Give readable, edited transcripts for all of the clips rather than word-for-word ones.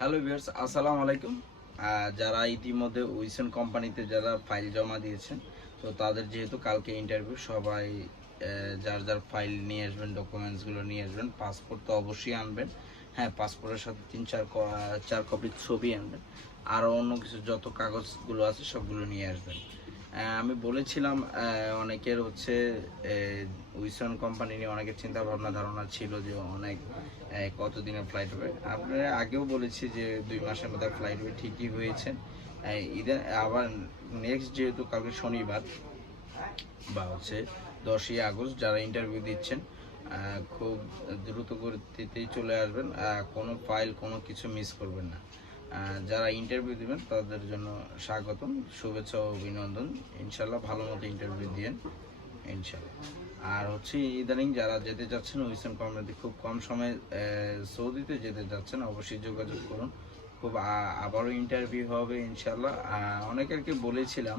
Hello viewers, আসসালামু আলাইকুম। যারা ইতিমধ্যে উইসন কোম্পানিতে যারা ফাইল জমা দিয়েছেন, তো তাদের যেহেতু কালকে ইন্টারভিউ, সবাই যার যার ফাইল নিয়ে আসবেন, ডকুমেন্টসগুলো নিয়ে আসবেন। পাসপোর্ট তো অবশ্যই আনবেন। হ্যাঁ, পাসপোর্টের সাথে 3-4 কপি ছবি আনবেন। আরও অন্য কিছু যত কাগজগুলো আছে সবগুলো নিয়ে আসবেন। আমি বলেছিলাম অনেকের হচ্ছে উইসন কোম্পানি নিয়ে অনেকের চিন্তা ভাবনা ধারণা ছিল যে অনেক কতদিনের ফ্লাইট হবে। আপনারা আগেও বলেছি যে 2 মাসের মধ্যে ফ্লাইট হবে, ঠিকই হয়েছে। ঈদের আবার নেক্সট যেহেতু কালকে শনিবার বা হচ্ছে 10ই আগস্ট, যারা ইন্টারভিউ দিচ্ছেন খুব দ্রুত গতিতেই চলে আসবেন। কোনো ফাইল কোনো কিছু মিস করবেন না। যারা ইন্টারভিউ দিবেন তাদের জন্য স্বাগতম, শুভেচ্ছা ও অভিনন্দন। ইনশাল্লাহ ভালো মতো ইন্টারভিউ দিয়েন ইনশাল্লাহ। আর হচ্ছে ইদানিং যারা যেতে যাচ্ছেন উইসন কোম্পানিতে, খুব কম সময়ে সৌদিতে যেতে যাচ্ছেন, অবশ্যই যোগাযোগ করুন। খুব আবারও ইন্টারভিউ হবে ইনশাল্লাহ। অনেকেরকে বলেছিলাম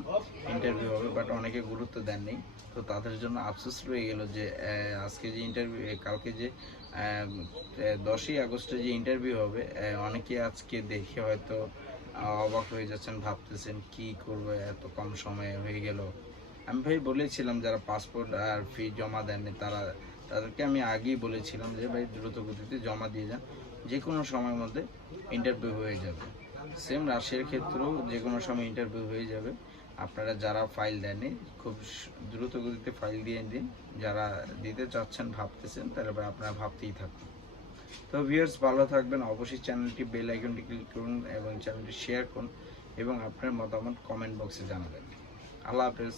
ইন্টারভিউ হবে, বাট অনেকে গুরুত্ব দেননি। তো তাদের জন্য আফসোস রয়ে গেল যে আজকে যে ইন্টারভিউ, কালকে যে 10ই আগস্টে যে ইন্টারভিউ হবে, অনেকে আজকে দেখে হয়তো অবাক হয়ে যাচ্ছেন, ভাবতেছেন কি করবে, এত কম সময়ে হয়ে গেল। আমি ভাই বলেছিলাম যারা পাসপোর্ট আর ফি জমা দেননি তাদেরকে আমি আগেই বলেছিলাম যে ভাই দ্রুত গতিতে জমা দিয়ে যান, যে কোনো সময়ের মধ্যে ইন্টারভিউ হয়ে যাবে। সেম রাশিয়ার ক্ষেত্রেও যে কোনো সময় ইন্টারভিউ হয়ে যাবে। আপনারা যারা ফাইল দেননি খুব দ্রুত গতিতে ফাইল দিয়ে দিন। যারা দিতে চাচ্ছেন, ভাবতেছেন, তাহলে আপনারা ভাবতেই থাকুন। তো ভিউয়ার্স, ভালো থাকবেন। অবশ্যই চ্যানেলটি বেল আইকনটি ক্লিক করুন এবং চ্যানেলটি শেয়ার করুন এবং আপনার মতামত কমেন্ট বক্সে জানাবেন। আল্লাহ হাফেজ।